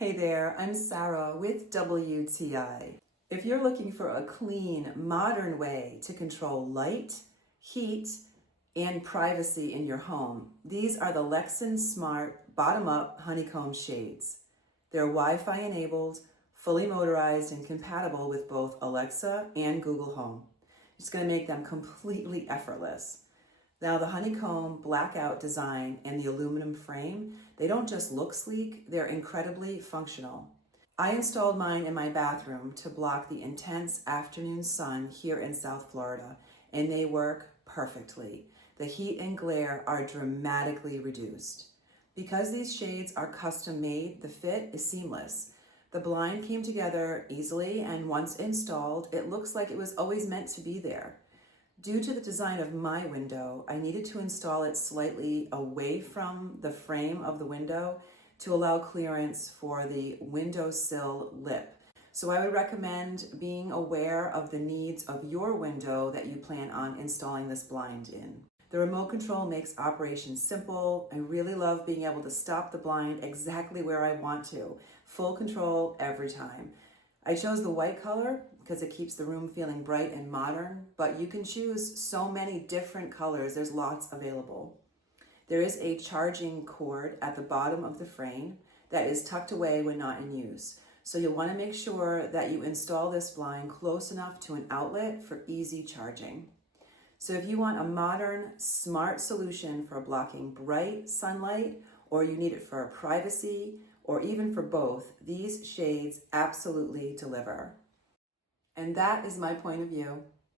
Hey there, I'm Sarah with WTI. If you're looking for a clean, modern way to control light, heat, and privacy in your home, these are the LEXEN Smart Bottom-Up Honeycomb Shades. They're Wi-Fi enabled, fully motorized, and compatible with both Alexa and Google Home. It's going to make them completely effortless. Now the honeycomb blackout design and the aluminum frame, they don't just look sleek, they're incredibly functional. I installed mine in my bathroom to block the intense afternoon sun here in South Florida, and they work perfectly. The heat and glare are dramatically reduced. Because these shades are custom made, the fit is seamless. The blind came together easily, and once installed, it looks like it was always meant to be there. Due to the design of my window, I needed to install it slightly away from the frame of the window to allow clearance for the windowsill lip. So I would recommend being aware of the needs of your window that you plan on installing this blind in. The remote control makes operation simple. I really love being able to stop the blind exactly where I want to. Full control every time. I chose the white color because it keeps the room feeling bright and modern, but you can choose so many different colors. There's lots available. There is a charging cord at the bottom of the frame that is tucked away when not in use. So you'll want to make sure that you install this blind close enough to an outlet for easy charging. So if you want a modern, smart solution for blocking bright sunlight, or you need it for privacy, or even for both, these shades absolutely deliver. And that is my point of view.